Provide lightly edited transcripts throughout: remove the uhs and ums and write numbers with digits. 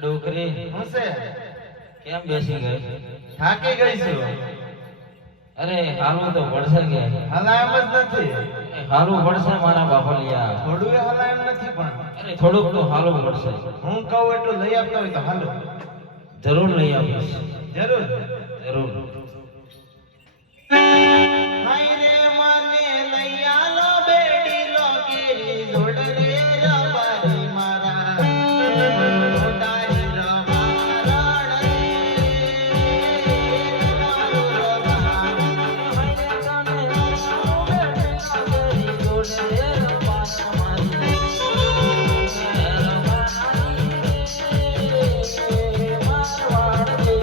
ડોકરી હું છે કેમ બેસી ગઈ? થાકી ગઈ છું. અરે હાલું તો પડશે કે હલાયમ જ નથી. હાલું પડશે મારા બાપલિયા. થોડું એ હલાયમ નથી પણ અરે થોડુંક તો હાલું પડશે. હું કહું એટલું લઈ આપતા હોય તો હાલો. જરૂર લઈ આવીશ. જરૂર. જરૂર. હાય રે માને લઈ આલો બેડી લો કેરી જોડ રે રબારી મારા જોડારી રબારણ રે મારો રબા હાય કાને લાવો બેડી લો કેરી જોડ રે રબારી મારી રબારી મારવાડ રે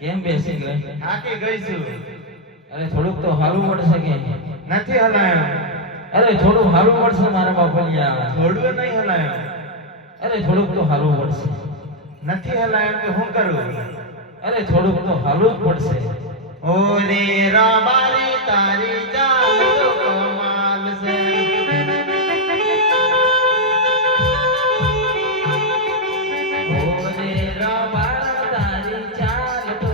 કેમ બેસી ગઈ? થાકી ગઈ છું. અરે થોડુંક તો હાલવું પડશે કે? નથી હલાયો. અરે થોડું હાલવું પડશે મારા બાપલિયા. થોડું નહીં હલાયો. અરે થોડુંક તો હાલવું પડશે. નથી હલાયો તો શું કરું? અરે થોડુંક તો હાલવું જ પડશે. ઓ રે રબારી તારી ચાલ તો કમાલ છે. ઓ રે રબાર તારી ચાલ તો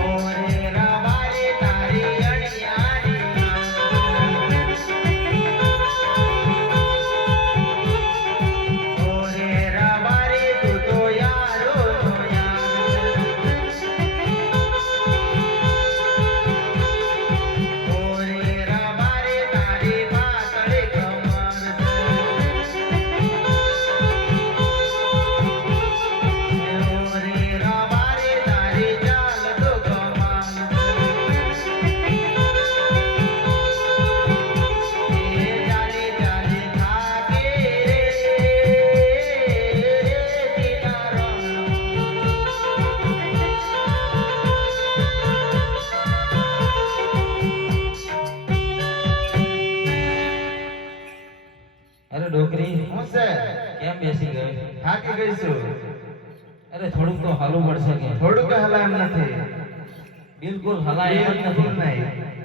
ઓ રે રબારી તારી અણિયારી. ઓ રે રબારી તું તો યારો નો યાર. ઓ રે રબારી તારી પાતળી કમર છે. ઓ રે રબારી તારી ચાલ તો કમાલ છે. એ ચાલી ચાલી થાકે રે દિલારામ. અરે ડોકરી હું છે? કેમ બેસી ગઈ? થાકી ગઈ છું. અરે થોડુંક તો હાલવું પડશે કે? થોડુંક હલામ નથી. બિલકુલ હલાય એમ જ બિલકુલ નથી. નહીં.